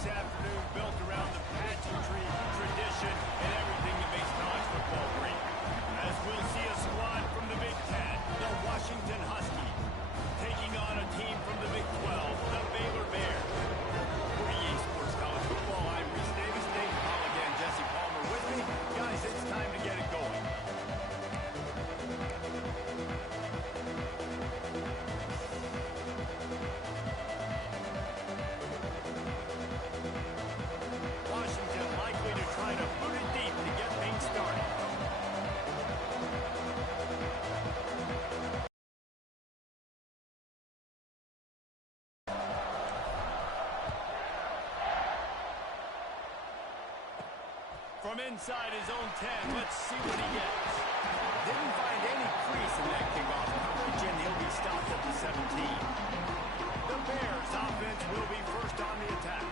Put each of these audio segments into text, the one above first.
this afternoon built around the pageantry, tradition, and everything that makes college football great. As we'll see a squad from the Big Ten, the Washington Huskies, taking on a team from the Big 12, the Baylor Bears. For EA Sports College Football, I'm Reese Davis. Dave Paul again, Jesse Palmer with me. Guys, it's time to get it going. Washington likely to try to boot it deep to get things started. From inside his own 10, let's see what he gets. Didn't find any crease in that kickoff coverage, and he'll be stopped at the 17. The Bears offense will be first on the attack.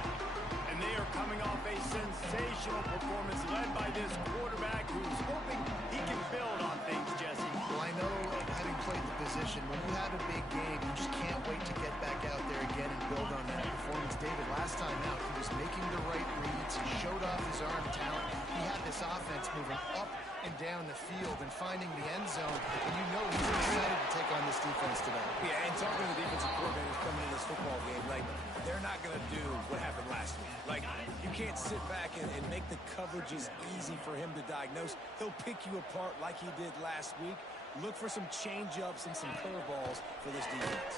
And they are coming off a sensational performance led by this quarterback who's hoping he can build on things, Jesse. Well, I know, having played the position, when you have a big game, you just can't wait to get back out there again and build on that performance. David, last time out, he was making the right reads. He showed off his arm talent. He had this offense moving up and down the field and finding the end zone. And you know he's excited to take on this defense today. Yeah, and talking to the defensive coordinators coming in this football game, like, they're not going to do what happened last week. Like, you can't sit back and make the coverages easy for him to diagnose. He'll pick you apart like he did last week. Look for some change-ups and some curveballs for this defense.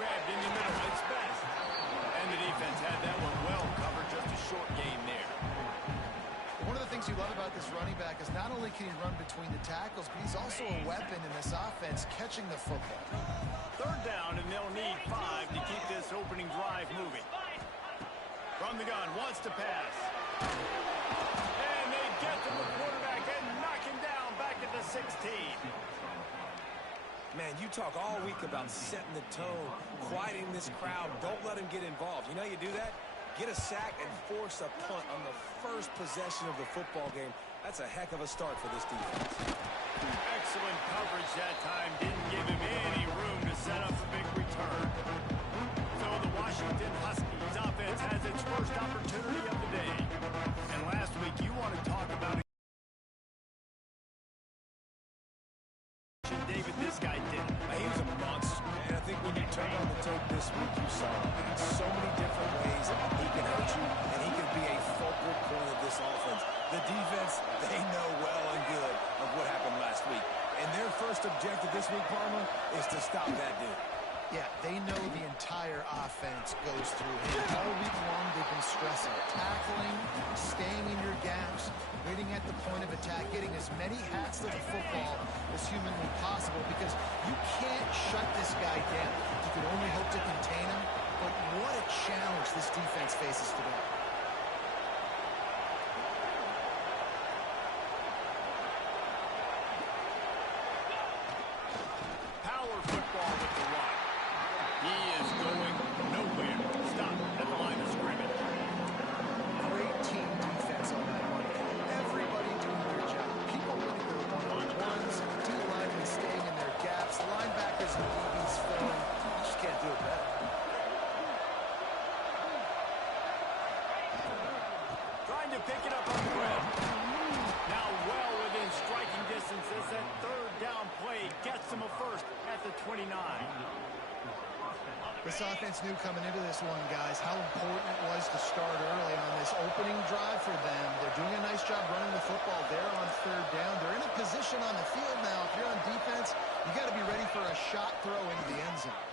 Grabbed in the middle, it's best. And the defense had that one well covered, just a short gain there. One of the things you love about this running back is not only can he run between the tackles, but he's also a weapon in this offense catching the football. Third down, and they'll need 5 to keep this opening drive moving. From the gun, wants to pass. And they get to the quarterback and knock him down back at the 16. Man, you talk all week about setting the tone, quieting this crowd. Don't let him get involved. You know how you do that? Get a sack and force a punt on the first possession of the football game. That's a heck of a start for this defense. Excellent coverage that time. Didn't give him any room to set up a big return. So the Washington Huskies offense has its first opportunity of the day. And last week, you want to talk about David, this guy didn't. He was a monster, and I think when you turn on the tape this week, you saw so many different ways he can hurt you, and he can be a focal point of this offense. The defense, they know well and good of what happened last week. And their first objective this week, Palmer, is to stop that dude. Yeah, they know the entire offense goes through him. All week long, they've been stressing tackling, staying in your gaps, waiting at the point of attack, getting as many hats to the football as humanly possible, because you can't shut this guy down. You can only hope to contain him, but what a challenge this defense faces today. Power football with the run. He is going nowhere. Stop at the line of scrimmage. Great team defense on that one. Everybody doing their job. People winning their one-on-ones, D-linemen staying in their gaps, linebackers and DBs filling. You just can't do it better. Trying to pick it up on the ground. Now well within striking distance as that third down play gets him a first at the 29. This offense knew coming into this one, guys, how important it was to start early on this opening drive for them. They're doing a nice job running the football there on third down. They're in a position on the field now. If you're on defense, you got to be ready for a shot throw into the end zone.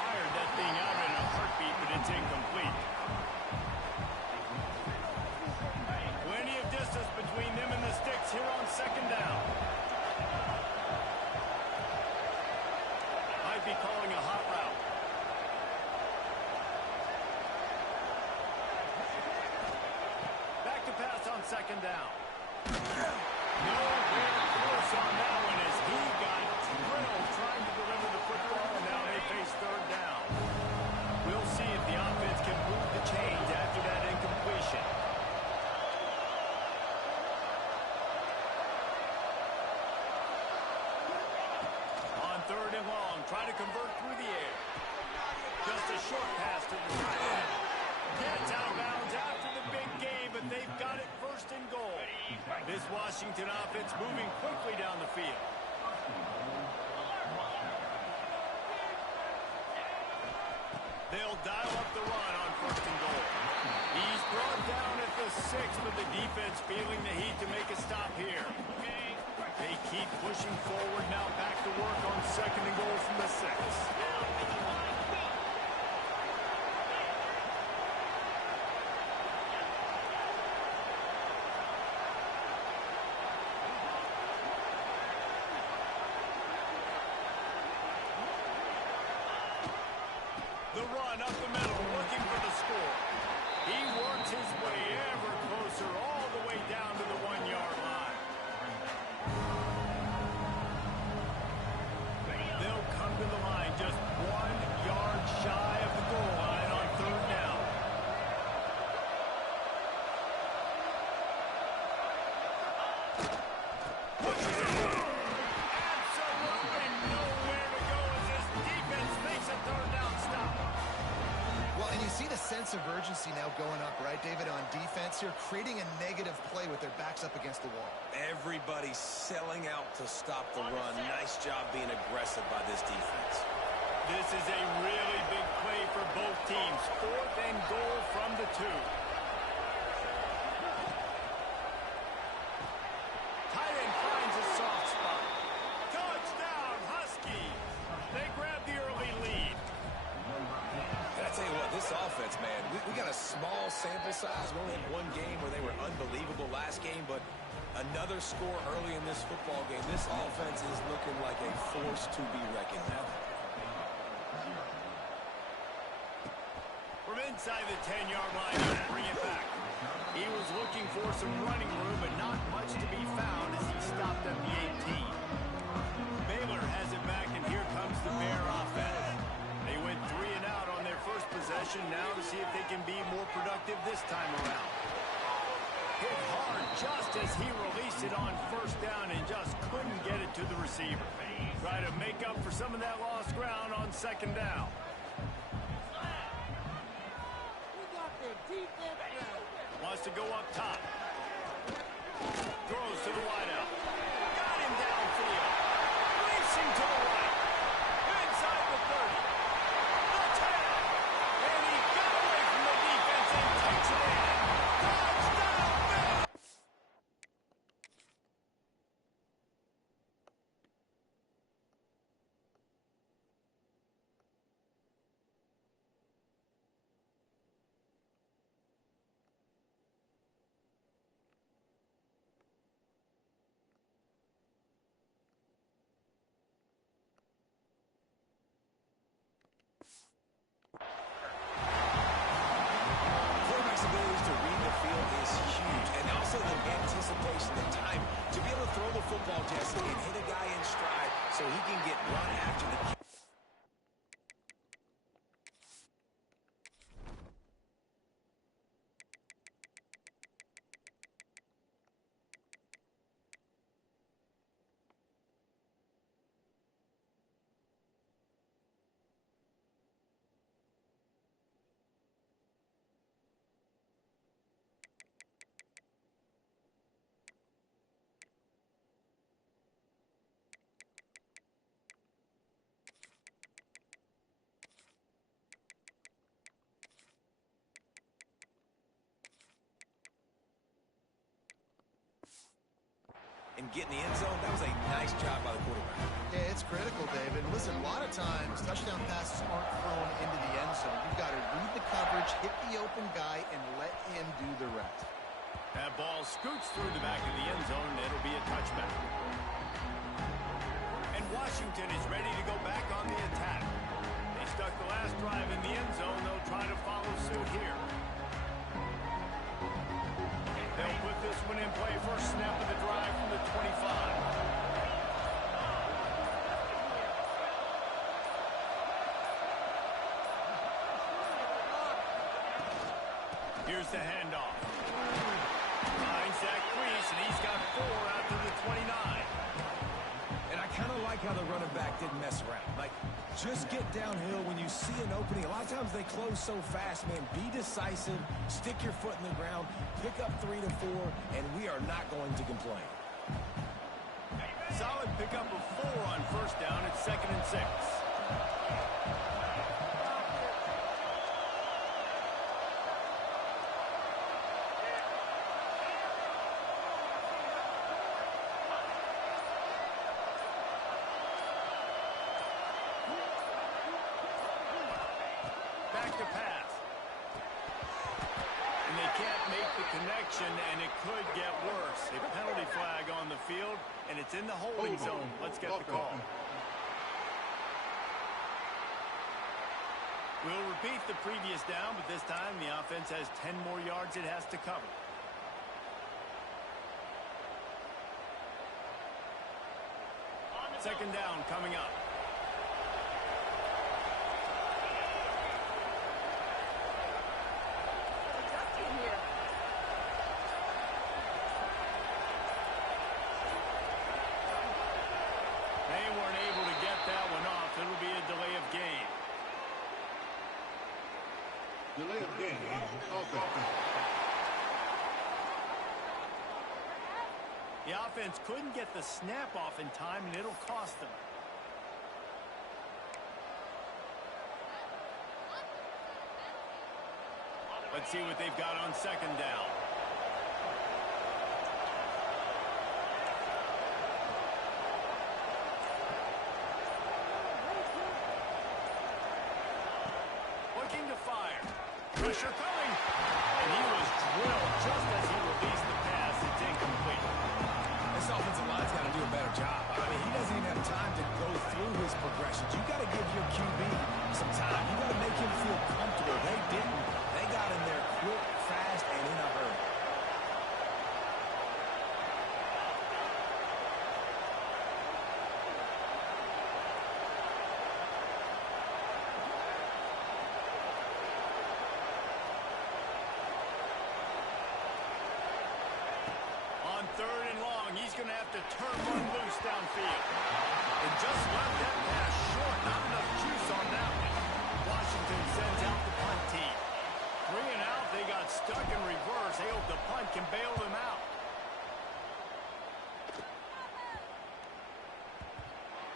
Fired that thing out in a heartbeat, but it's incomplete. Plenty of distance between them and the sticks here on second down. Might be calling a hot route. Back to pass on second down. Nowhere close on that one as he got drilled trying to deliver the football, and now they face third down. We'll see if the offense can move the chains after that incompletion. On third and long, try to convert through the air. Just a short pass to the tight end. Gets out of bounds after the big game, but they've got it first and goal. This Washington offense moving quickly down the field. They'll dial up the run on first and goal. He's brought down at the 6, but the defense feeling the heat to make a stop here. They keep pushing forward, now back to work on second and goal from the 6. The run up the middle, looking for the score. He works his way ever closer, all the way down to the 1-yard line. They'll come to the line just 1 yard shy of the goal line on third down. Pushes it through. Absolutely nowhere to go as this defense makes a third down stop. Well, and you see the sense of urgency now going up, right, David, on defense here, creating a negative play with their backs up against the wall. Everybody's selling out to stop the run. Nice job being aggressive by this defense. This is a really big play for both teams. 4th and goal from the 2. Tight end finds a soft spot. Touchdown, Huskies! They grab the early lead. I tell you what, this offense, man, we got a small sample size. We only had one game where they were unbelievable last game, but another score early in this football game. This offense is looking like a force to be reckoned with. From inside the 10-yard line, he'll bring it back. He was looking for some running room, but not much to be found as he stopped at the 18. Baylor has it back, and here comes the Bear offense. They went 3 and out on their first possession, now to see if they can be more productive this time around. Hit hard just as he released it on first down and just couldn't get it to the receiver. Try to make up for some of that lost ground on second down. Wants to go up top. Throws to the wideout. Got him downfield. Racing to the right. Inside the 30. The 10. And he got away from the defense and takes it in. Touchdown, Baylor! Quarterback's ability to read the field is huge, and also the anticipation, the time to be able to throw the football, Jesse, and hit a guy in stride so he can get run after the kick. And getting the end zone, that was a nice job by the quarterback. Yeah, it's critical, David. Listen, a lot of times, touchdown passes aren't thrown into the end zone. You've got to read the coverage, hit the open guy, and let him do the rest. That ball scoots through the back of the end zone, and it'll be a touchback. And Washington is ready to go back on the attack. They stuck the last drive in the end zone. They'll try to follow suit here. They'll put this one in play. First snap of the drive from the 25. Here's the handoff. Finds that crease, and he's got 4 out to the 29. And I kind of like how the running back didn't mess around. Like, just get downhill when you see an opening. A lot of times they close so fast, man. Be decisive, stick your foot in the ground, pick up 3 to 4, and we are not going to complain. Solid pickup of 4 on first down. It's 2nd and 6. Back to pass. And they can't make the connection, and it could get worse. A penalty flag on the field, and it's in the holding zone. Let's get the call. We'll repeat the previous down, but this time the offense has 10 more yards it has to cover. Second down coming up. They weren't able to get that one off. It'll be a delay of game. Delay of game. Okay. The offense couldn't get the snap off in time, and it'll cost them. Let's see what they've got on second down. Looking to fire. Pressure coming. And he was drilled just as he released the pass. It's incomplete. This offensive line's got to do a better job. I mean, he doesn't even have time to go through his progressions. You got to give your QB some time. You got to make him feel comfortable. They didn't. They got in there quick, fast, and in a hurry. On 3rd and long, he's going to have to turn one loose downfield. And just left that pass short. Not enough juice on that one. Washington sends out the punt team. 3 and out, they got stuck in reverse. They hope the punt can bail them out.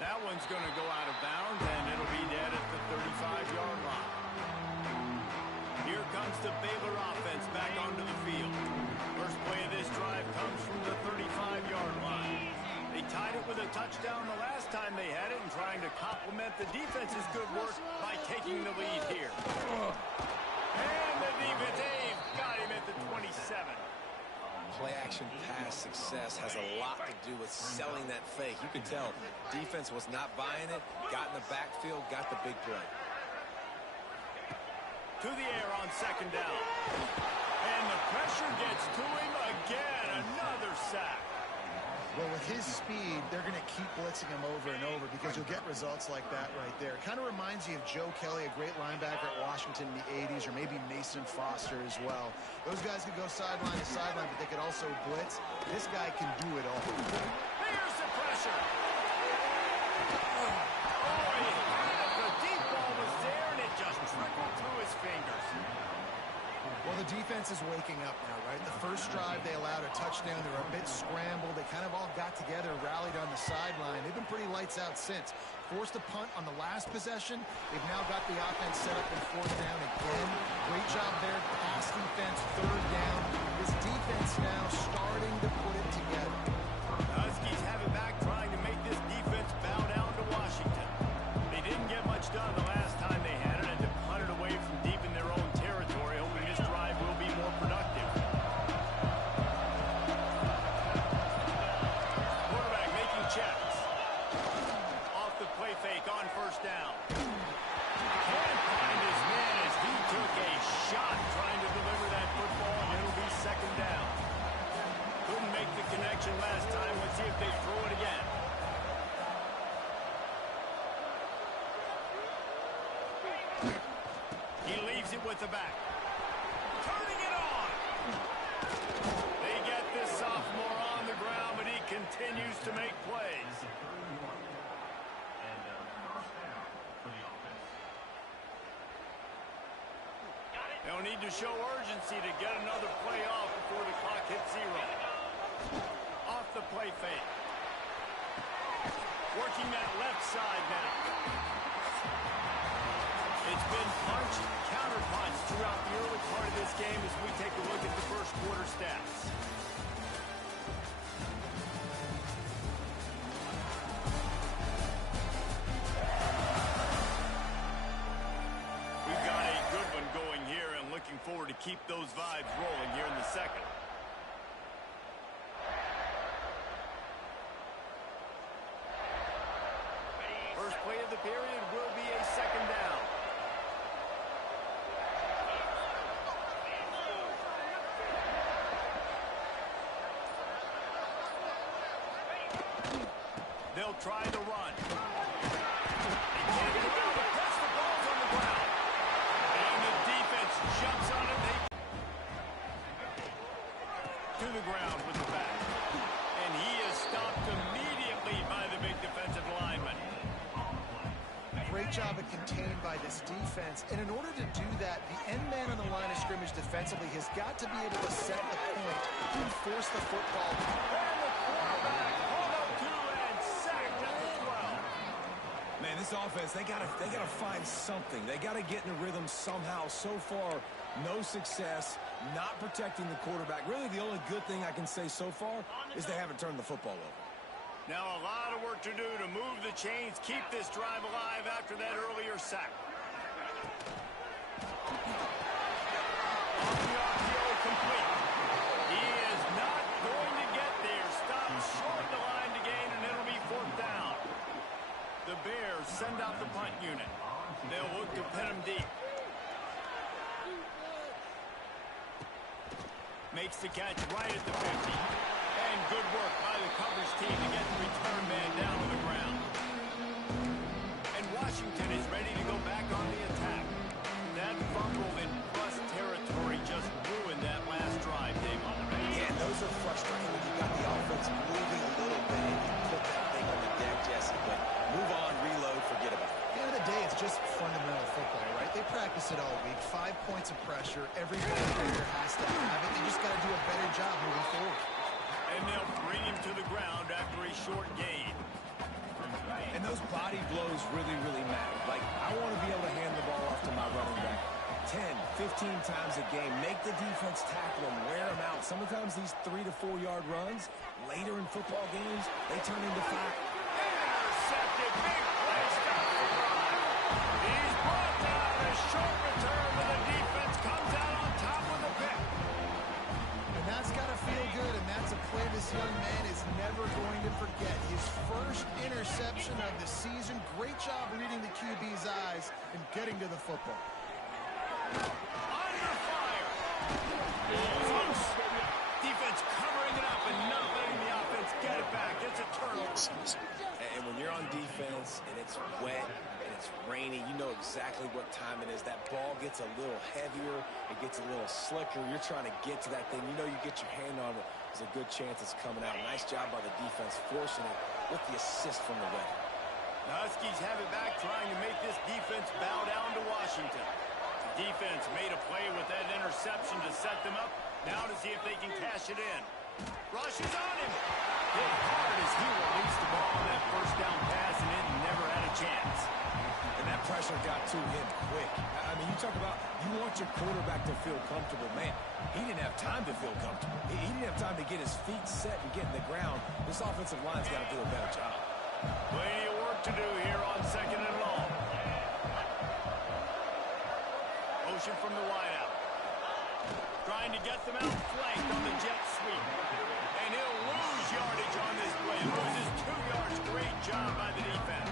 That one's going to go out of bounds, and it'll be dead at the 35-yard line. Here comes the Baylor offense back onto the field. First play of this drive comes from the 35-yard line. They tied it with a touchdown the last time they had it and trying to complement the defense's good work by taking the lead here. And the defense, they've got him at the 27. Play-action pass success has a lot to do with selling that fake. You can tell defense was not buying it, got in the backfield, got the big play. To the air on second down. And the pressure gets to him again. Another sack. Well, with his speed, they're going to keep blitzing him over and over because you'll get results like that right there. It kind of reminds you of Joe Kelly, a great linebacker at Washington in the 80s, or maybe Mason Foster as well. Those guys could go sideline to sideline, but they could also blitz. This guy can do it all. Here's the pressure. Oh, he had it. The deep ball was there, and it just trickled through his fingers. Well, the defense is waking up now, right? The first drive, they allowed a touchdown. They were a bit scrambled. They kind of all got together, rallied on the sideline. They've been pretty lights out since. Forced a punt on the last possession. They've now got the offense set up in 4th down again. Great job there. Pass defense, 3rd down. This defense now starting to put it together. The Huskies have it back, trying to make this defense bow down to Washington. They didn't get much done the last time they had it, and to punt it away from deep in their own territory, hoping this drive will be more productive. Quarterback making checks. Off the play fake on first down. Can't find his man as he took a shot trying to deliver that football, and it'll be second down. Couldn't make the connection last time. Let's see if they throw it again. He leaves it with the back. Turning it on. They get this sophomore on the ground, but he continues to make plays. They'll need to show urgency to get another play off before the clock hits 0. Off the play fake. Working that left side now. It's been punched, counter-punched throughout the early part of this game as we take a look at the first quarter stats. We've got a good one going here and looking forward to keep those vibes rolling here in the second. First play of the period will be a second down. They'll try the run. They can't get around the press. The ball's on the ground. And the defense jumps on it. To the ground with the back. And he is stopped immediately by the big defensive lineman. Great job of contained by this defense. And in order to do that, the end man on the line of scrimmage defensively has got to be able to set the point and force the football. And the quarterback pulled up to and sacked at the 12. Man, this offense, they gotta find something. They gotta get in a rhythm somehow. So far, no success, not protecting the quarterback. Really, the only good thing I can say so far is they haven't turned the football over. Now a lot of work to do to move the chains, keep this drive alive after that earlier sack. On the RPO complete. He is not going to get there. Stops short of the line to gain, and it'll be 4th down. The Bears send out the punt unit. They'll look to pin him deep. Makes the catch right at the 50. And good work by the coverage team to get the return man down to the ground. And Washington is ready to go back on the attack. That fumble in plus territory just ruined that last drive, Dave. Yeah, those are frustrating when you got the offense moving a little bit and you put that thing on the deck, Jesse. But move on, reload, forget about it. At the end of the day, it's just fundamental football, right? They practice it all week. 5 points of pressure. Every player has to have it. They just got to do a better job moving forward. And they'll bring him to the ground after a short gain. And those body blows really, really matter. Like, I want to be able to hand the ball off to my running back 10, 15 times a game. Make the defense tackle him, wear him out. Sometimes these 3 to 4 yard runs, later in football games, they turn into 5. Intercepted. Big play. Stop the drive. He's brought down. A short return, but the defense comes out on top with a pick. And that's got to feel good, and that's a play this young man is never going to forget. His first interception of the season. Great job reading the QB's eyes and getting to the football. Under fire. Close. Defense covering it up and not letting the offense get it back. It's a turnover. And when you're on defense and it's wet and it's rainy, you know exactly what time it is. That ball gets a little heavier. It gets a little slicker. You're trying to get to that thing. You know you get your hand on it. There's a good chance it's coming out. Nice job by the defense forcing it with the assist from the wet. The Huskies have it back, trying to make this defense bow down to Washington. The defense made a play with that interception to set them up. Now to see if they can cash it in. Rush is on him. Hit hard as he released the ball on that first down pass, and it never had a chance. And that pressure got to him quick. I mean, you talk about you want your quarterback to feel comfortable. Man, he didn't have time to feel comfortable. He didn't have time to get his feet set and get in the ground. This offensive line's got to do a better job. Plenty of work to do here on 2nd and long. Motion from the wideout. Trying to get them out flanked on the jet sweep. And he'll lose yardage on this play. Loses 2 yards. Great job by the defense.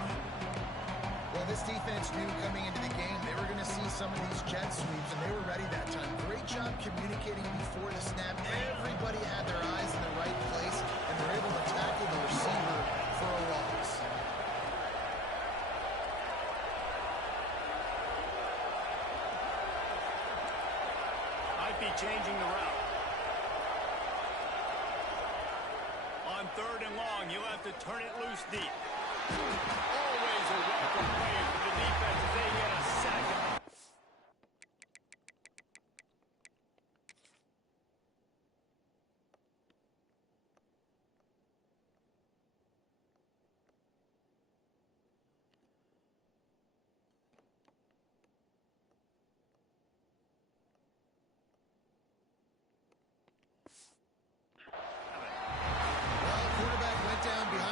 Well, this defense knew coming into the game they were going to see some of these jet sweeps, and they were ready that time. Great job communicating before the snap. Everybody had their eyes in the right place, and they're able to tackle the receiver for a loss. Might be changing the route. On 3rd and long. You'll have to turn it loose deep. Always a welcome play for the defense as they get a sack.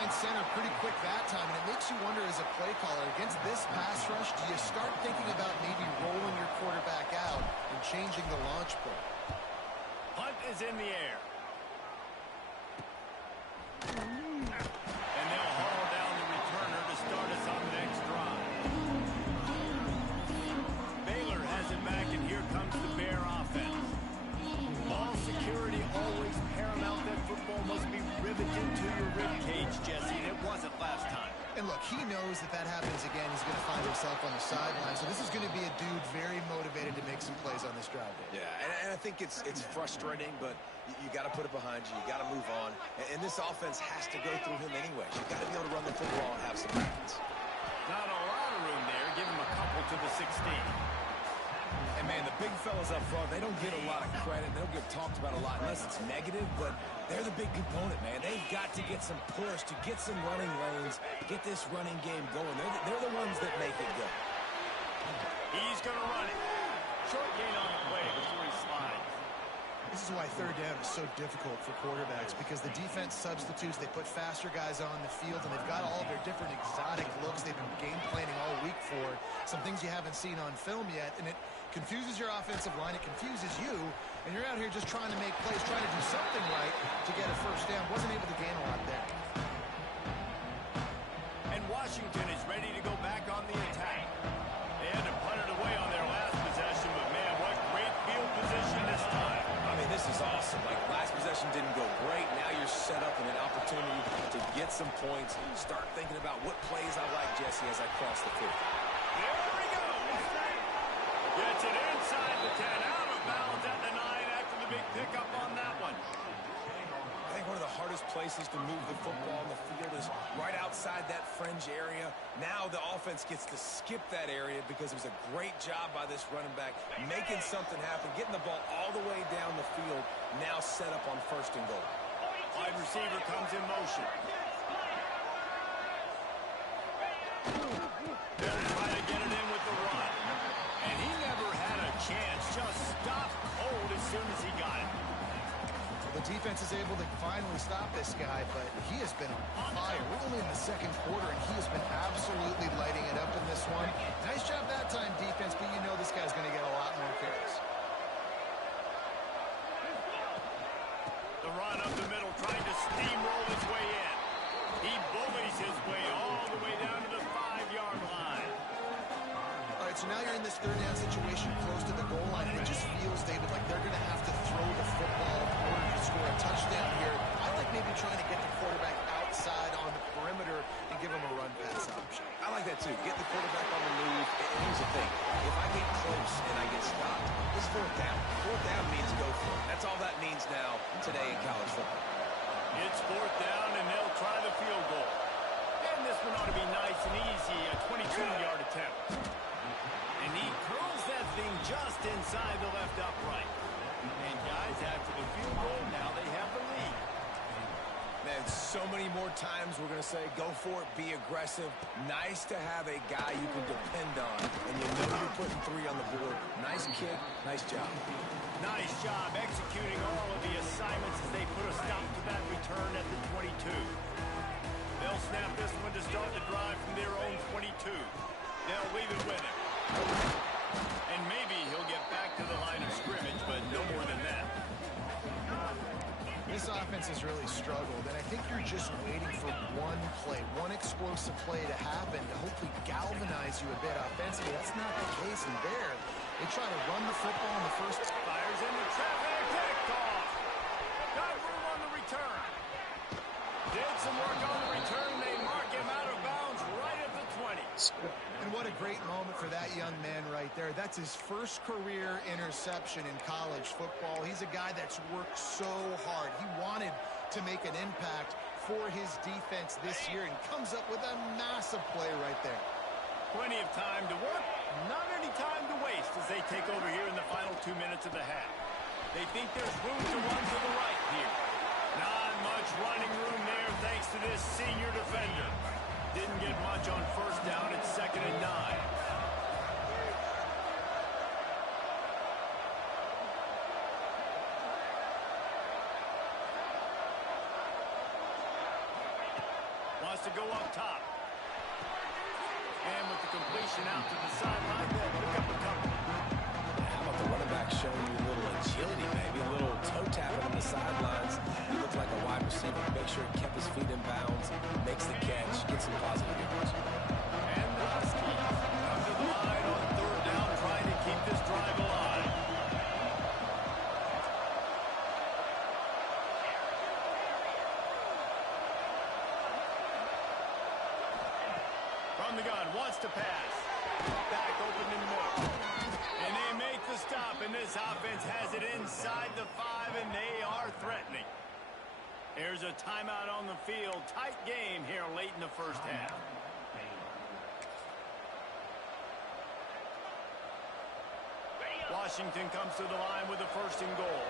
Center pretty quick that time, and it makes you wonder as a play caller, against this pass rush, do you start thinking about maybe rolling your quarterback out and changing the launch point? Punt is in the air. And they'll haul down the returner to start us on the next drive. Baylor has it back, and here comes the Bear offense. Ball security always paramount. That football must be riveted to your ribcage, Jesse, and it wasn't last time. And look, he knows that that happens again. He's going to find himself on the sideline. So this is going to be a dude very motivated to make some plays on this drive. Yeah, and I think it's frustrating, but you got to put it behind you. You got to move on. And this offense has to go through him anyway. You got to be able to run the football and have some weapons. Not a lot of room there. Give him a couple to the 16. And, man, the big fellas up front, they don't get a lot of credit. They don't get talked about a lot unless it's negative, but they're the big component, man. They've got to get some push, to get some running lanes, get this running game going. They're the ones that make it go. He's going to run it. Short gain on the play before he slides. This is why 3rd down is so difficult for quarterbacks, because the defense substitutes. They put faster guys on the field, and they've got all their different exotic looks they've been game planning all week for. Some things you haven't seen on film yet, and it confuses your offensive line. It confuses you, and you're out here just trying to make plays, trying to do something right to get a first down. Wasn't able to gain a lot there. And Washington is ready to go back on the attack. They had to punt it away on their last possession, but man, what great field position this time. I mean, this is awesome. Like, last possession didn't go great. Now you're set up in an opportunity to get some points. Start thinking about what plays I like, Jesse, as I cross the field. There we go. Gets it inside the 10, out of bounds at the 9 after the big pickup on that one. I think one of the hardest places to move the football on the field is right outside that fringe area. Now the offense gets to skip that area because it was a great job by this running back making something happen, getting the ball all the way down the field, now set up on 1st and goal. Wide receiver comes in motion. They'll try to get it in with the run. And he never had a chance. Just stopped cold as soon as he got it. The defense is able to finally stop this guy, but he has been on fire. We're only in the 2nd quarter, and he has been absolutely lighting it up in this one. Nice job that time, defense, but you know this guy's going to get a lot more carries. The run up the middle, trying to steamroll his way in. He bullies his way all the way down to the 5-yard line. All right, so now you're in this 3rd down situation close to the goal line, and it just feels, David, like they're going to have to throw the football in order to score a touchdown here. I like maybe trying to get the quarterback outside on the perimeter and give him a run pass option. I like that too. Get the quarterback on the move. And here's the thing. If I get close and I get stopped, it's 4th down. 4th down means go for it. That's all that means now today in college football. It's 4th down, and they'll try the field goal. And this one ought to be nice and easy, a 22-yard attempt. And he curls that thing just inside the left upright. And guys, after the field goal, now they have the lead. Man, so many more times we're going to say, go for it, be aggressive. Nice to have a guy you can depend on, and you know you're putting 3 on the board. Nice kick, nice job. Nice job executing all of the assignments as they put a stop to that return at the 22. They'll snap this one to start the drive from their own 22. They'll leave it with him. And maybe he'll get back to the line of scrimmage, but no more than that. This offense has really struggled, and I think you're just waiting for one play, one explosive play to happen to hopefully galvanize you a bit offensively. That's not the case in there. They try to run the football in the first. Fires into traffic, picked off. Got room on the return. Did some work on the return. They mark him out of bounds right at the 20. And what a great moment for that young man right there. That's his first career interception in college football. He's a guy that's worked so hard. He wanted to make an impact for his defense this year and comes up with a massive play right there. Plenty of time to work, not any time to waste as they take over here in the final 2 minutes of the half. They think there's room to run to the right here. Not much running room there thanks to this senior defender. Didn't get much on first down. It's 2nd and 9. Wants to go up top. And with the completion out to the sideline, they'll pick up a couple. How about the running back showing you a little agility, maybe a little toe tapping on the sidelines? He looks like a wide receiver. Make sure he kept his feet in bounds, makes the catch, gets some positive yards. And the Huskies come to the line on 3rd down, trying to keep this drive alive. From the gun, wants to pass. Back open in the middle. And they make the stop, and this offense has it inside the 5, and they are threatening. There's a timeout on the field. Tight game here late in the first half. Washington comes to the line with a 1st and goal.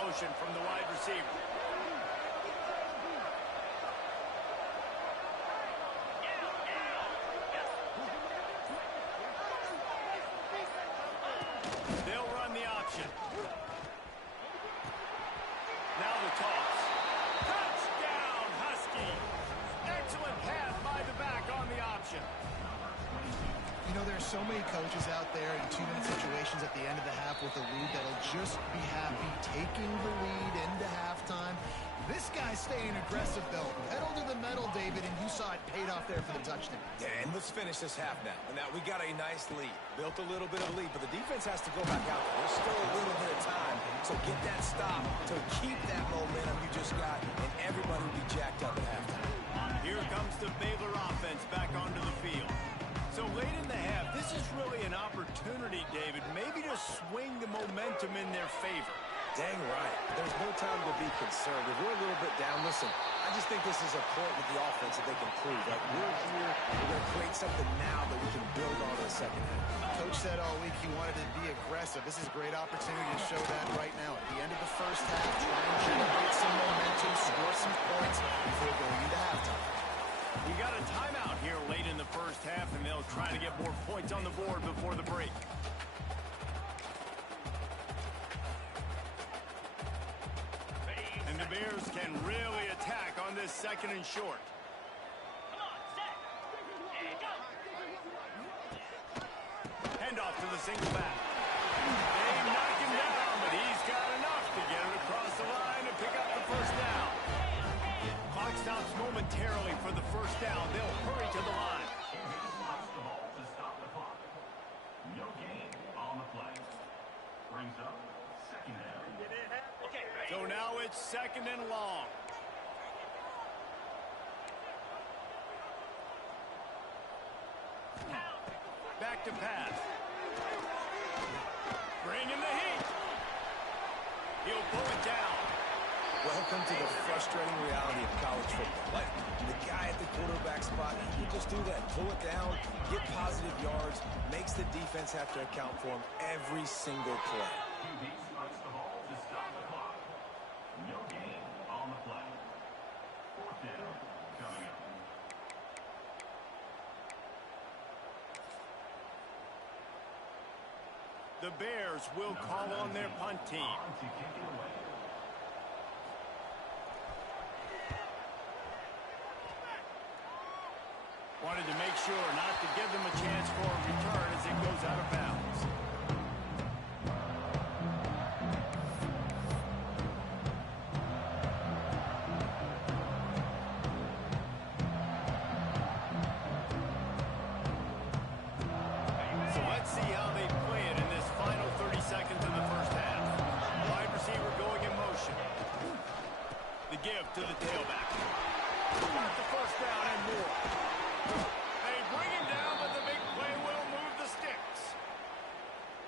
Motion from the wide receiver. They'll run the option. Now the toss. Touchdown, Huskies. Excellent pass by the back on the option. You know, there's so many coaches out there in 2-minute situations at the end of the half with a lead that'll just be happy taking the lead into halftime. This guy's staying aggressive, though. Pedal to the metal, David, and you saw it paid off there for the touchdown. Yeah, and let's finish this half now. Now, we got a nice lead. Built a little bit of a lead, but the defense has to go back out there. There's still a little bit of time. So get that stop to keep that momentum you just got, and everybody will be jacked up at halftime. Here comes the Baylor offense back onto the field. So late in the half, this is really an opportunity, David, maybe to swing the momentum in their favor. Dang right. There's no time to be concerned. If we're a little bit down, listen, I just think this is a point with the offense that they can prove. Like, we're here, we're going to create something now that we can build on in the second half. Coach said all week he wanted to be aggressive. This is a great opportunity to show that right now. At the end of the first half, try and generate some momentum, score some points before going into halftime. We got a timeout here late in the first half, and they'll try to get more points on the board before the break. And the Bears can really attack on this 2nd and short. Hand off to the single back. They knock him down, but he's got enough to get it across the line and pick up the 1st down. Clock stops momentarily for the 1st down. They'll hurry to the line. Stops the ball to stop the clock. No gain on the play. Brings up 2nd down. So now it's 2nd and long. Back to pass. Bring in the heat. He'll pull it down. Welcome to the frustrating reality of college football. Like, the guy at the quarterback spot, he can just do that. Pull it down, get positive yards, makes the defense have to account for him every single play. QB strikes the ball to stop the clock. No gain on the play. 4th down coming up. The Bears will call on their punt team. To kick it away. Wanted to make sure not to give them a chance for a return as it goes out of bounds. So let's see how they play it in this final 30 seconds of the first half. Wide receiver going in motion. The give to the tailback. Got the 1st down and more. They bring him down, but the big play will move the sticks.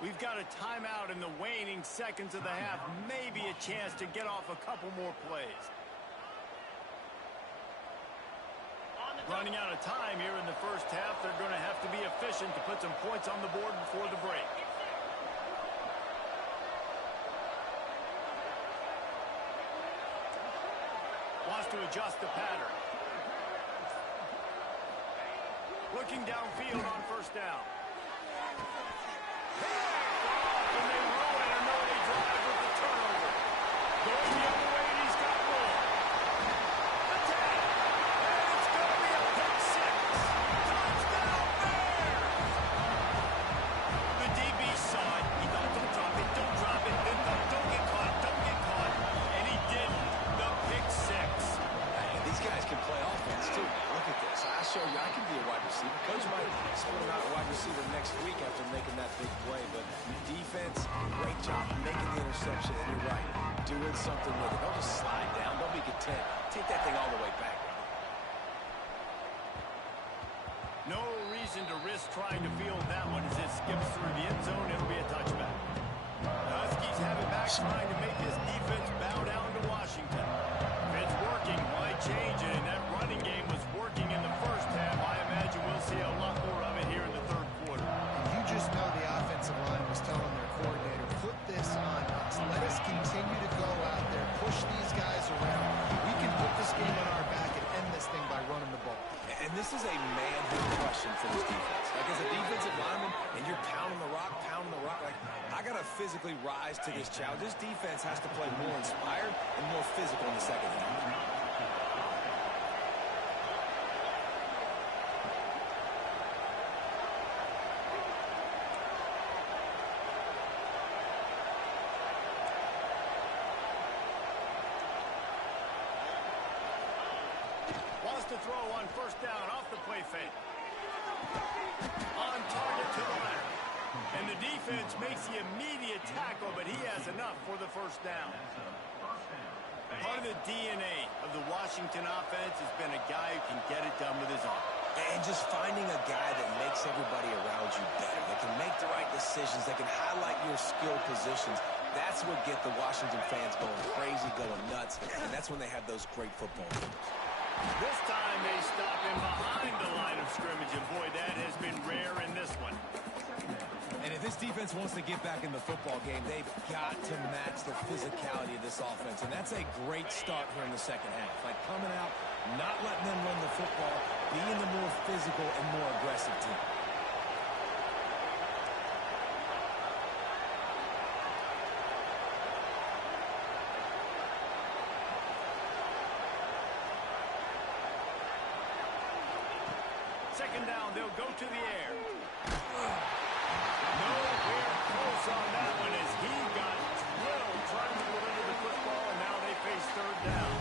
We've got a timeout in the waning seconds of the half. Maybe a chance to get off a couple more plays. Running out of time here in the first half. They're going to have to be efficient to put some points on the board before the break. Wants to adjust the pattern. Looking downfield on first down. And they ruin an early drive with the turnover. Going the other way, and he's got more. Attack! And it's going to be a pick six. Touchdown Bears! The DB saw it. He thought, don't drop it, don't drop it. Then thought, don't get caught, don't get caught. And he didn't. The pick six. And these guys can play offense, too. Look at this. I show you I can be a wide receiver. Coach might split him out a wide receiver next week after making that big play. But defense, great job making the interception. And you're right, doing something with it. Don't just slide down. Don't be content. Take that thing all the way back. No reason to risk trying to field that one as it skips through the end zone. It'll be a touchback. The Huskies have it back, trying to make this defense bow down to Washington. If it's working, why change it? And that running game was working in the first half. I imagine we'll see a lot more of it here in the third quarter. And you just know the offensive line was telling their coordinator, put this on us. Let us continue to go out there, push these guys around. We can put this game on our back and end this thing by running the ball. And this is a manhood question for this defense. Like, as a defensive lineman, and you're pounding the rock, like, I got to physically rise to this challenge. This defense has to play more inspired and more physical in the second half. Wants to throw on first down off the play fake. On target to the left. And the defense makes the immediate tackle, but he has enough for the first down. Part of the DNA of the Washington offense has been a guy who can get it done with his arm. And just finding a guy that makes everybody around you better, that can make the right decisions, that can highlight your skill positions. That's what get the Washington fans going crazy, going nuts, and that's when they have those great football games. This time they stop him behind the line of scrimmage, and boy, that has been rare in this one. And if this defense wants to get back in the football game, they've got to match the physicality of this offense, and that's a great start here in the second half. Like, coming out, not letting them run the football, being the more physical and more aggressive team. Second down, they'll go to the air. Nowhere close on that one as he got drilled trying to deliver the football, and now they face third down.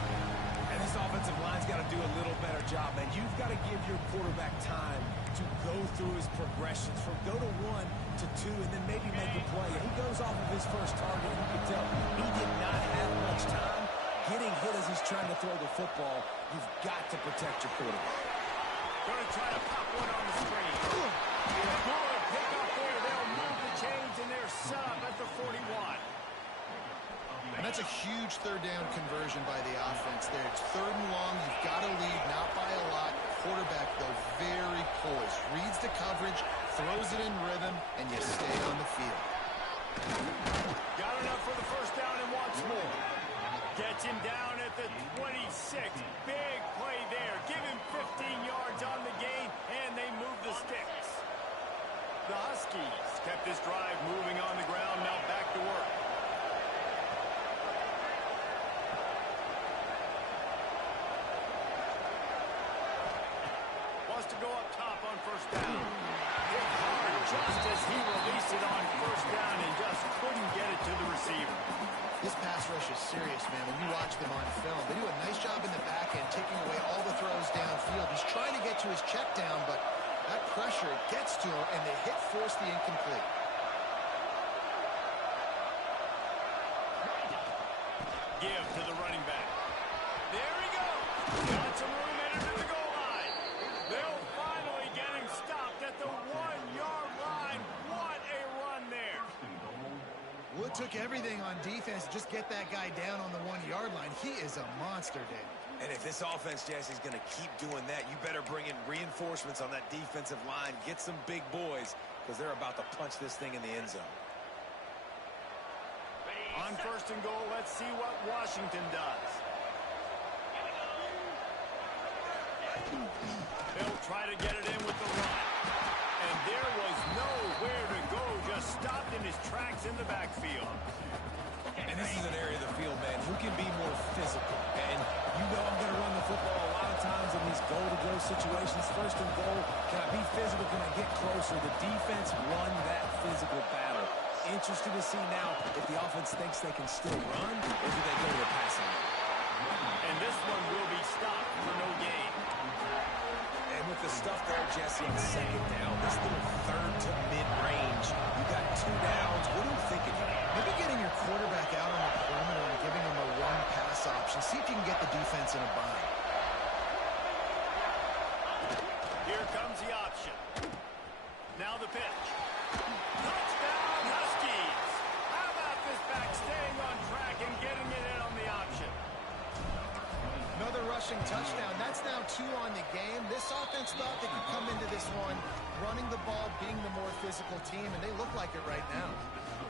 And this offensive line's got to do a little better job, man. You've got to give your quarterback time to go through his progressions from go to 1 to 2 and then maybe make a play. And he goes off of his first target, and you can tell he did not have much time getting hit as he's trying to throw the football. You've got to protect your quarterback. Going to try to pop one on the screen. Good pickup there. They'll move the chains, and they're set up at the 41. And that's a huge third down conversion by the offense there. It's third and long. You've got to lead, not by a lot. Quarterback, though, very poised. Reads the coverage, throws it in rhythm, and you stay on the field. Got enough for the first down and wants more. Gets him down at the 26. Big play there. Give him 15 yards on the gain, and they move the sticks. The Huskies kept this drive moving on the ground. Now back to work. Wants to go up top on first down. Hit hard just as he released it on first down and just couldn't get it to the receiver. This pass rush is serious, man. When you watch them on film, they do a nice job in the back end, taking away all the throws downfield. He's trying to get to his check down, but that pressure gets to him, and the hit forced the incomplete. Give to the running back. There he goes. Got some room headed to the goal line. They'll finally get him stopped at the 1-yard line. What a run there. Wood took everything on defense to just get that guy down on the 1-yard line. He is a monster, Dave. And if this offense, Jesse, is going to keep doing that, you better bring in reinforcements on that defensive line. Get some big boys, because they're about to punch this thing in the end zone. On first and goal, let's see what Washington does. They'll try to get it in with the run. And there was nowhere to go, just stopped in his tracks in the backfield. And this is an area of the field, man, who can be more physical. And you know I'm going to run the football a lot of times in these goal-to-go situations. First and goal, can I be physical? Can I get closer? The defense won that physical battle. Interested to see now if the offense thinks they can still run, or do they go to a passing game? And this one will be stopped for no gain. And with the stuff there, Jesse, on second down, this little third to mid-range, you got 2 downs. What are you thinking here? Maybe getting your quarterback out on the perimeter and giving him a run-pass option. See if you can get the defense in a bind. Here comes the option. Now the pitch. Touchdown, Huskies! How about this back staying on track and getting it in on the option? Another rushing touchdown. That's now 2 on the game. This offense thought they could come into this one running the ball, being the more physical team, and they look like it right now.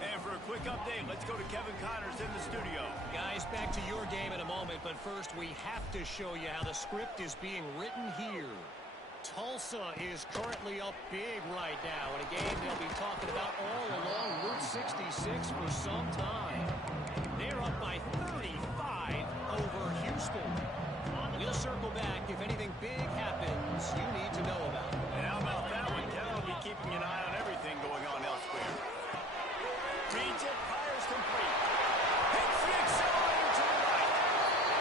And for a quick update, let's go to Kevin Connors in the studio. Guys, back to your game in a moment, but first we have to show you how the script is being written here. Tulsa is currently up big right now in a game they'll be talking about all along Route 66 for some time. They're up by 35 over Houston. We'll circle back if anything big happens you need to know about. And how about that one? Kevin will be keeping an eye on everything going on elsewhere. Reads it, fires complete. Hits the accelerator to the right.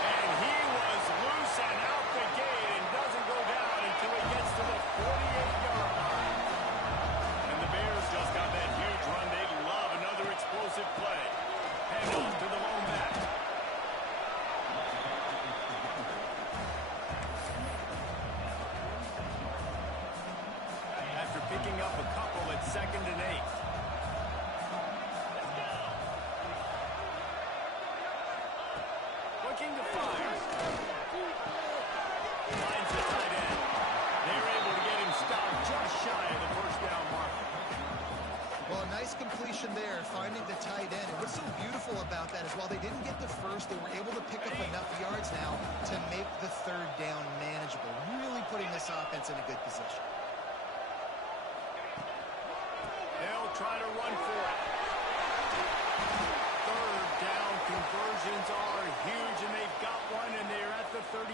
And he was loose and out the gate and doesn't go down until he gets to the 48-yard line. And the Bears just got that huge run. They love another explosive play. Hand off to the lone back. After picking up a couple at 2nd and 8. Looking to fire. Finds the tight end. They're able to get him stopped just shy of the first down mark. Well, a nice completion there, finding the tight end. And what's so beautiful about that is while they didn't get the first, they were able to pick up enough yards now to make the 3rd down manageable, really putting this offense in a good position. They'll try to run for it. 3rd down conversions are huge, and they've got one, and they're at the 35.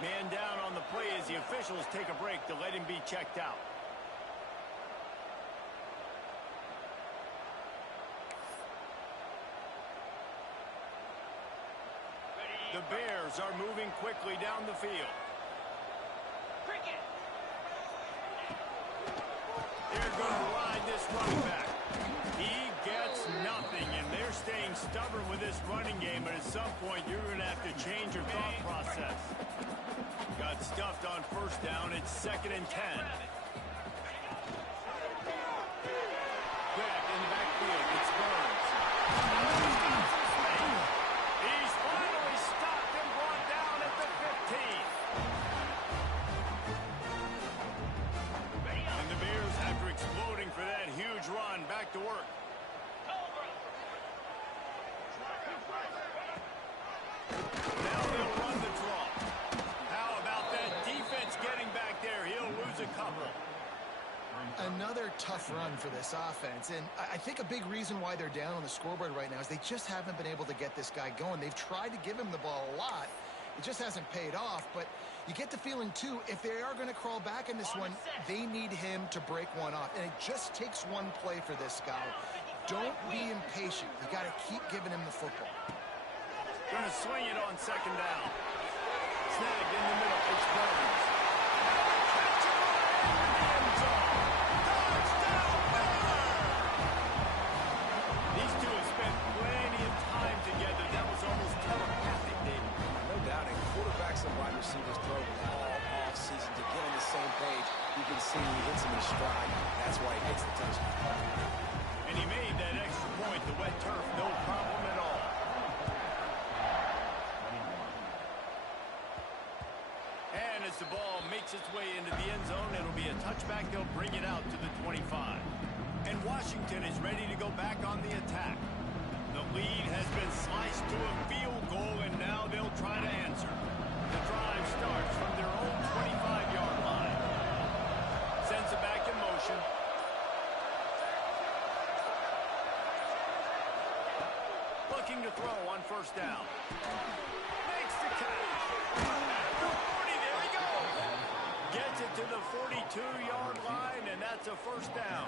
Man down on the play as the officials take a break to let him be checked out. The Bears are moving quickly down the field. They're going to ride this running back. He gets nothing, and they're staying stubborn with this running game, but at some point you're going to have to change your thought process. Got stuffed on first down. It's 2nd and 10. Back in the backfield, it's Burns. He's finally stopped and brought down at the 15. And the Bears, after exploding for that huge run, back to work. Now they'll run the draw. How about that defense getting back there? He'll lose a couple. Another tough run for this offense, and I think a big reason why they're down on the scoreboard right now is they just haven't been able to get this guy going. They've tried to give him the ball a lot. It just hasn't paid off, but you get the feeling, too, if they are going to crawl back in this one, they need him to break one off, and it just takes one play for this guy. Don't be impatient. You got to keep giving him the football. Going to swing it on 2nd down. Snagged in the middle. It's Burns. Catch it right in the end zone. Touchdown, Baylor! These two have spent plenty of time together. That was almost telepathic, David. No doubt, and quarterbacks and wide receivers throw all off-season to get on the same page. You can see he hits him in stride. That's why he hits the touchdown. And he made that extra point. The wet turf, no problem at all. Washington is ready to go back on the attack. The lead has been sliced to a field goal, and now they'll try to answer. The drive starts from their own 25-yard line. Sends it back in motion. Looking to throw on first down. Makes the catch. At the 40, there he goes. Gets it to the 42-yard line, and that's a first down.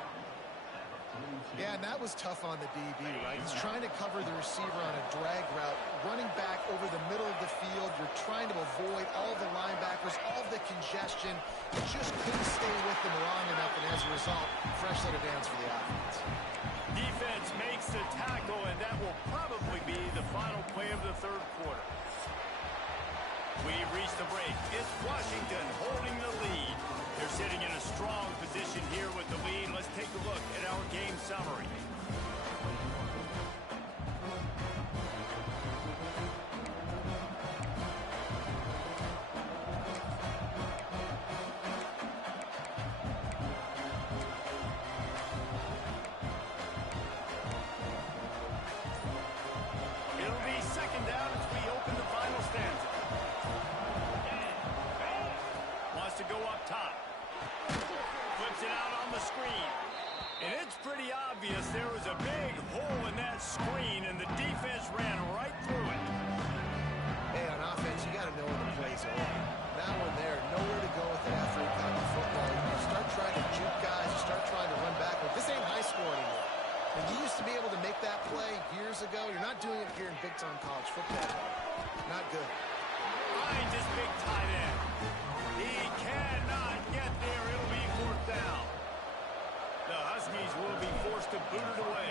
Yeah, and that was tough on the DB, right? He's trying to cover the receiver on a drag route, running back over the middle of the field. You're trying to avoid all the linebackers, all the congestion. You just couldn't stay with them long enough, and as a result, fresh set of downs for the offense. Defense makes the tackle, and that will probably be the final play of the third quarter. We've reached the break. It's Washington holding the lead. They're sitting in a strong position here with the lead. Let's take a look at our game summary. It'll be second down as we open the final stanza. Wants to go up top. Flips it out on the screen. And it's pretty obvious there was a big hole in that screen, and the defense ran right through it. Hey, on offense, you got to know when the plays are over. That one there, nowhere to go with it after he caught the football. You start trying to juke guys, you start trying to run backward. This ain't high school anymore. And you used to be able to make that play years ago. You're not doing it here in big-time college football. Not good. Finds his big tight end. He cannot get there. It'll be fourth down. The Huskies will be forced to boot it away.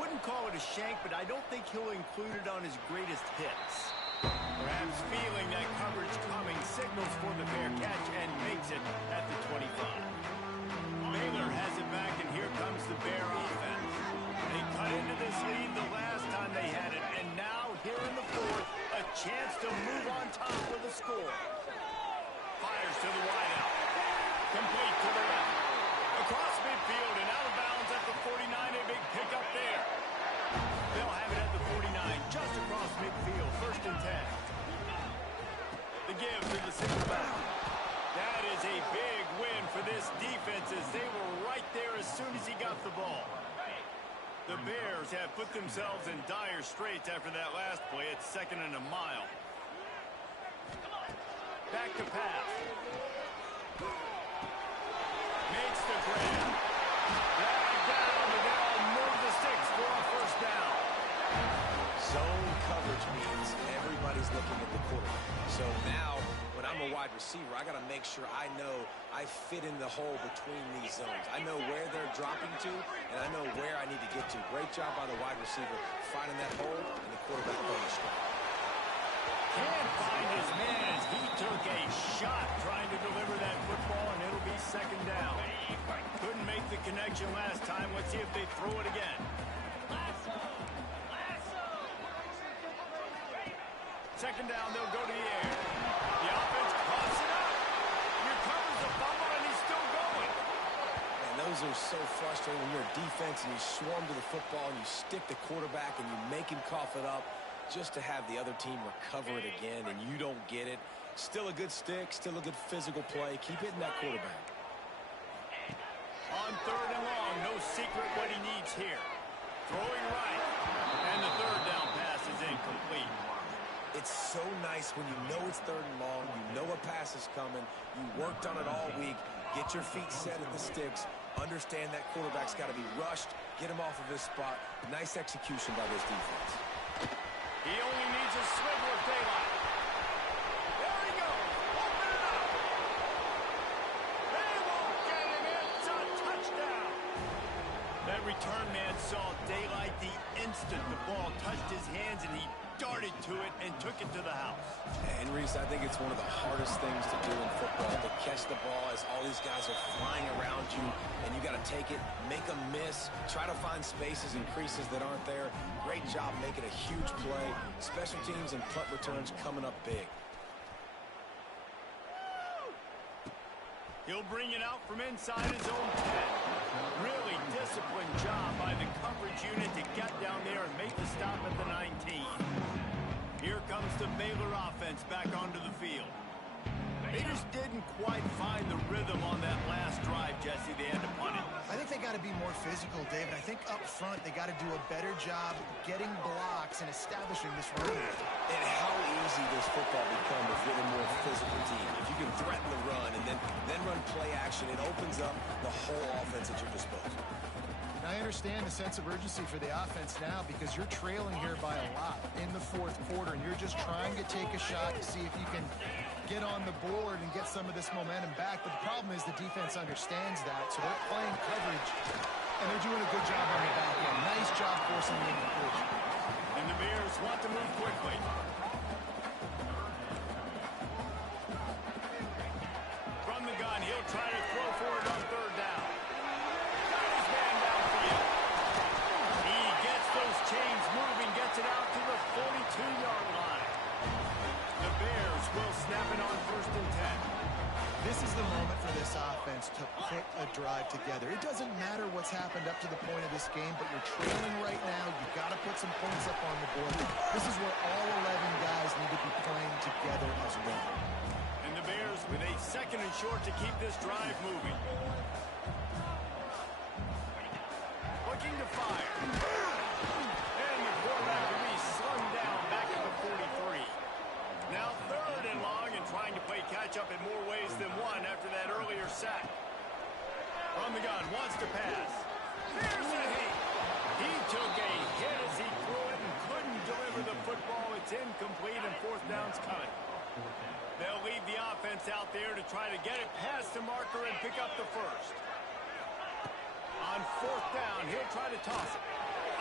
Wouldn't call it a shank, but I don't think he'll include it on his greatest hits. Perhaps feeling that coverage coming, signals for the fair catch and makes it at the 25. Baylor has it back, and here comes the Bear offense. They cut into this lead the last time they had it, and now here in the fourth, a chance to move on top with a score. Fires to the wideout. Complete to the left. Across midfield and out of bounds at the 49. A big pickup there. They'll have it at the 49, just across midfield. First and 10. The give to the single back. That is a big win for this defense, as they were right there as soon as he got the ball. The Bears have put themselves in dire straits after that last play. It's second and a mile. Back to pass. Makes the grab. Drag down, and they'll move the sticks for a first down. Zone coverage means everybody's looking at the quarterback. So now, when I'm a wide receiver, I got to make sure I know I fit in the hole between these zones. I know where they're dropping to, and I know where I need to get to. Great job by the wide receiver finding that hole, and the quarterback going to strike. Can't find his man as he took a shot trying to deliver that football, and it'll be second down. Couldn't make the connection last time. Let's see if they throw it again. Second down, they'll go to the air. The offense pops it up. Recovers the fumble, and he's still going. And those are so frustrating when you're a defense and you swarm to the football and you stick the quarterback and you make him cough it up, just to have the other team recover it again and you don't get it. Still a good stick, still a good physical play. Keep hitting that quarterback. On third and long, no secret what he needs here. Throwing right, and the third down pass is incomplete. It's so nice when you know it's third and long, you know a pass is coming, you worked on it all week, get your feet set at the sticks, understand that quarterback's got to be rushed, get him off of his spot. Nice execution by this defense. He only needs a sliver of daylight. There he goes. Open it up. They won't get him. It's a touchdown. That return man saw daylight the instant the ball touched his hands, and he darted to it and took it to the house. And Reese, I think it's one of the hardest things to do in football, to catch the ball as all these guys are flying around you, and you got to take it, make them miss, try to find spaces and creases that aren't there. Great job making a huge play. Special teams and punt returns coming up big. He'll bring it out from inside his own 10. Really stop at the 19. Here comes the Baylor offense back onto the field. They just didn't quite find the rhythm on that last drive, Jesse. They had to punt it. I think they got to be more physical, David. I think up front they got to do a better job getting blocks and establishing this run. And how easy does football become if you're a more physical team? If you can threaten the run and then run play action, it opens up the whole offense at your disposal. I understand the sense of urgency for the offense now because you're trailing here by a lot in the fourth quarter, and you're just trying to take a shot to see if you can get on the board and get some of this momentum back. But the problem is the defense understands that, so they're playing coverage, and they're doing a good job on the back end. Nice job forcing the incompletion. And the Bears want to move quickly. From the gun, he'll try to throw for it on third down. Got his man downfield. He gets those chains moving, gets it out to the 42-yard line. The Bears will snap it on 1st and 10. This is the moment for this offense to put a drive together. It doesn't matter what's happened up to the point of this game, but you're trailing right now. You've got to put some points up on the board. This is where all 11 guys need to be playing together as well. And the Bears with a 2nd and short to keep this drive moving. Looking to fire. And the quarterback will be slung down back at the 43. Now 3rd and long and trying to play catch-up in more ways than one after that earlier sack. From the gun, wants to pass. Here's a hit. He took a hit as he threw it and couldn't deliver the football. It's incomplete and 4th down's coming. They'll leave the offense out there to try to get it past the marker and pick up the 1st. On 4th down, he'll try to toss it.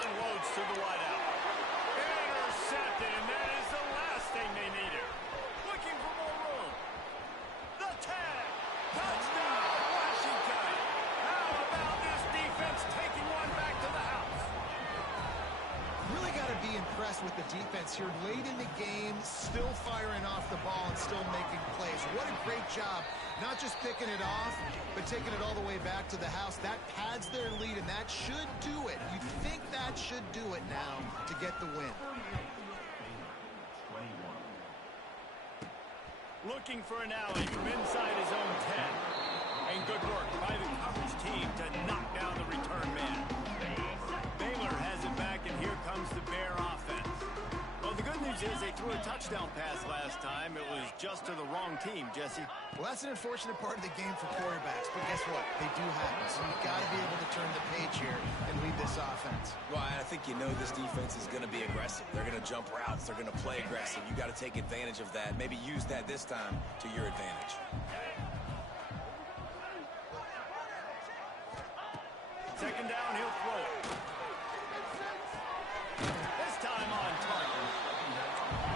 Unloads to the wideout. Intercepted, and that is the last thing they needed. Looking for more room. The tag. Touchdown, Washington. How about this defense taking one back to the house? Really got to be impressed with the defense here. Late in the game, still firing off the ball and still making plays. What a great job. Not just picking it off, but taking it all the way back to the house. That pads their lead, and that should do it. You think that should do it now to get the win. Looking for an alley from inside his own 10. And good work by the coverage team to knock down the return man. Baylor has it back, and here comes the Bear offense. Well, the good news is they threw a touchdown pass last time. It was just to the wrong team, Jesse. Well, that's an unfortunate part of the game for quarterbacks, but guess what? They do happen, so you've got to be able to turn the page here and lead this offense. Well, I think you know this defense is going to be aggressive. They're going to jump routes. They're going to play aggressive. You got to take advantage of that. Maybe use that this time to your advantage. Second down, he'll throw it. This time on target.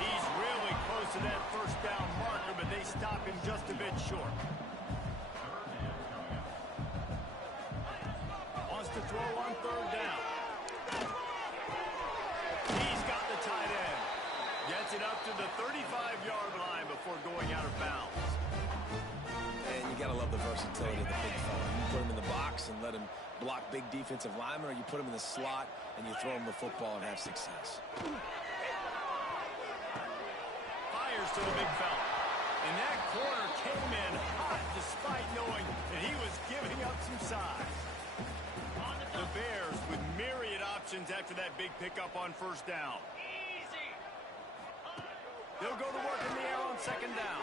He's really close to that 1st down marker, but they stop him just a bit short. Wants to throw on 3rd down. He's got the tight end. Gets it up to the 35-yard line before going out of bounds. And you got to love the versatility of the big fella. You put him in the box and let him block big defensive linemen, or you put him in the slot and you throw him the football and have success. Fires to the big fella. And that corner came in hot despite knowing that he was giving up some size. The Bears with myriad options after that big pickup on 1st down. They'll go to work in the air on 2nd down.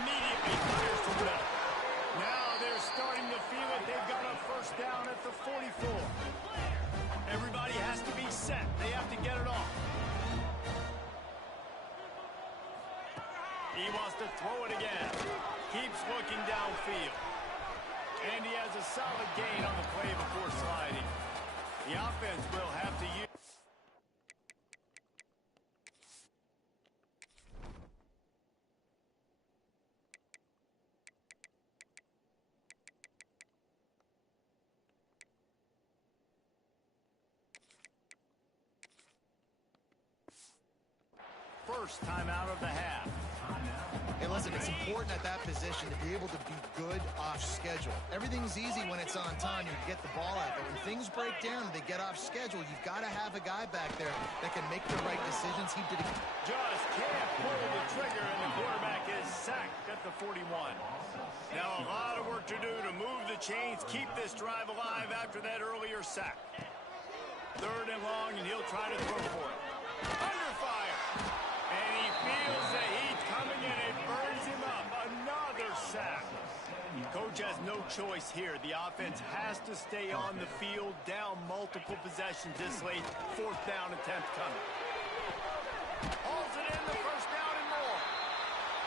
Immediately fires to the middle. Now they're starting to feel it. They've got a 1st down at the 44. Everybody has to be set. They have to get it off. He wants to throw it again. Keeps looking downfield. And he has a solid gain on the play before sliding. The offense will have to use... First time out of the half. Hey, listen, it's important at that position to be able to be good off schedule. Everything's easy when it's on time. You get the ball out. But when things break down and they get off schedule, you've got to have a guy back there that can make the right decisions. He did it. Just can't pull the trigger, and the quarterback is sacked at the 41. Now a lot of work to do to move the chains, keep this drive alive after that earlier sack. 3rd and long, and he'll try to throw for it. Under fire. And he feels the heat coming in. It burns him up. Another sack. Coach has no choice here. The offense has to stay on the field, down multiple possessions this late. 4th down attempt coming. Hauls it in, the 1st down and more.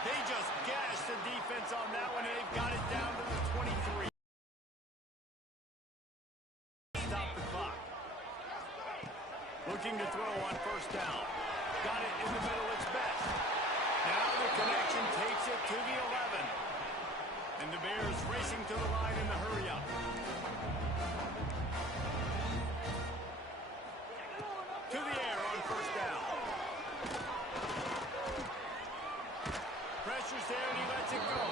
They just gashed the defense on that one, and they've got it down to the 23. Stop the clock. Looking to throw on 1st down. Got it in the middle, it's best. Now the connection takes it to the 11. And the Bears racing to the line in the hurry-up. To the air on 1st down. Pressure's there, and he lets it go.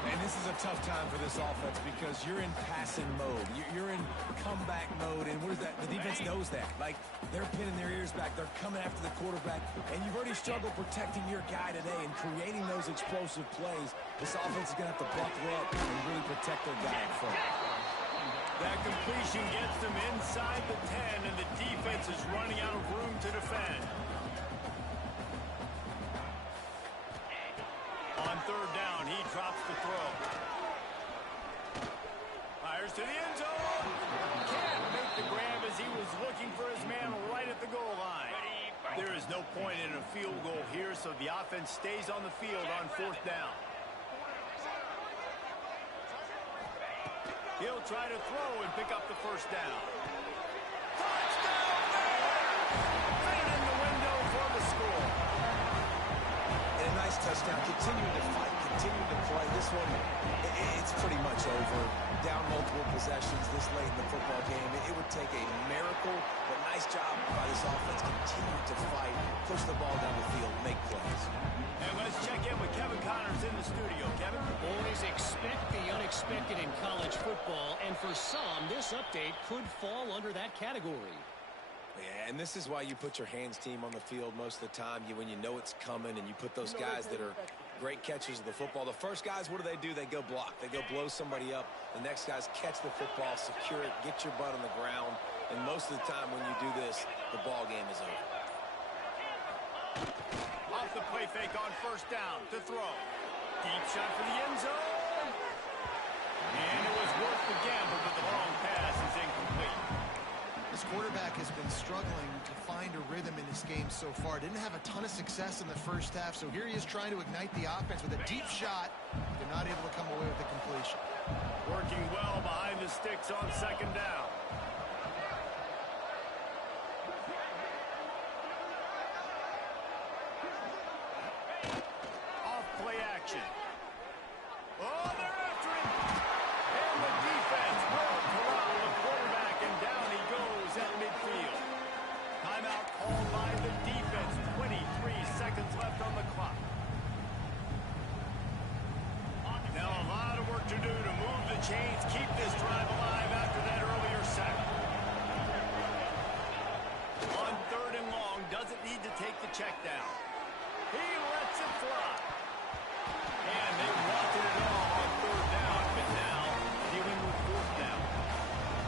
And this is a tough time for this offense because you're in passing mode. You're in comeback mode, and what is that? The defense knows that. Like, they're pinning their ears back. They're coming after the quarterback, and you've already struggled protecting your guy today and creating those explosive plays. This offense is going to have to buckle up and really protect their guy in front. That completion gets them inside the 10, and the defense is running out of room to defend. On 3rd down, he drops the throw. Fires to the end zone. Can't make the grab as he was looking for his man right at the goal line. There is no point in a field goal here, so the offense stays on the field on 4th down. He'll try to throw and pick up the 1st down. Touchdown there! Right in the window for the score. And a nice touchdown. Continuing to fight, continuing to play. This one, it's pretty much over. Down multiple possessions this late in the football game. It would take a miracle, but nice job by this offense. Continue to fight, push the ball down the field, make plays. And let's check in with Kevin Connors in the studio. Kevin? Always expect the unexpected in college football, and for some, this update could fall under that category. Yeah, and this is why you put your hands team on the field most of the time. When you know it's coming, and you put those guys that are great catchers of the football. The first guys, what do? They go block. They go blow somebody up. The next guys catch the football, secure it, get your butt on the ground. And most of the time when you do this, the ball game is over. Off the play fake on 1st down to throw. Deep shot for the end zone. And it was worth the gamble, but the long pass is incomplete. This quarterback has been struggling to find a rhythm in this game so far. Didn't have a ton of success in the 1st half, so here he is trying to ignite the offense with a deep shot. They're not able to come away with the completion. Working well behind the sticks on 2nd down. Off play action. Oh, they're after him. And the defense will corral the quarterback, and down he goes at midfield. Timeout called by the defense. 23 seconds left on the clock. Now a lot of work to do to move the chains, keep this drive alive after that earlier sack. On 3rd and long, doesn't need to take the check down. He lets it fly. And they wanted it all on 3rd down, but now dealing with 4th down.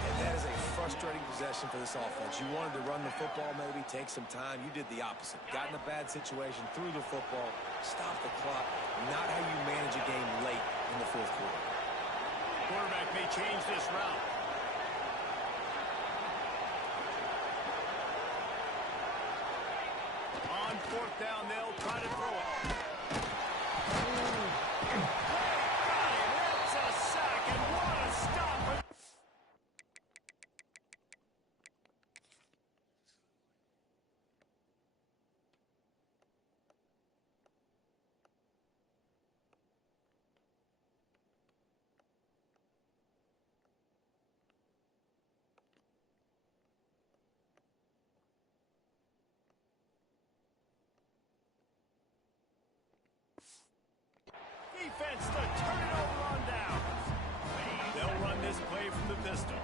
And that is a frustrating possession for this offense. You wanted to run the football, maybe take some time. You did the opposite. Got in a bad situation, threw the football, stopped the clock. Not how you manage a game late in the 4th quarter. Quarterback may change this route. On 4th down, they'll try to throw it. It's a sack, and what a stop. defense to turn it over on downs. They'll run this play from the pistol.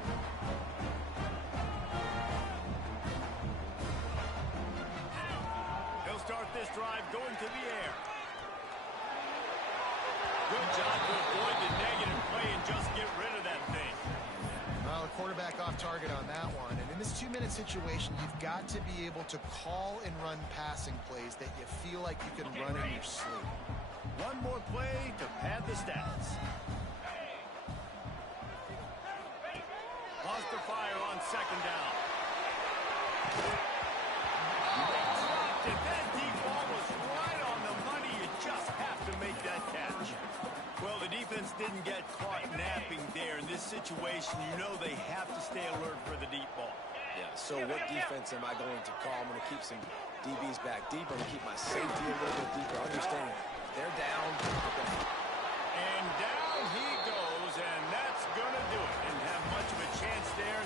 He'll start this drive going to the air. Good job to avoid the negative play and just get rid of that thing. Well, the quarterback off target on that one. And in this 2-minute situation, you've got to be able to call and run passing plays that you feel like you can run in your sleep. One more play to pad the stats. Lost the fire on second down. They dropped it. That deep ball was right on the money. You just have to make that catch. Well, the defense didn't get caught napping there. In this situation, you know they have to stay alert for the deep ball. Yeah, so what defense am I going to call? I'm going to keep some DBs back deep. I'm going to keep my safety a little bit deeper. Understanding they're down. And down he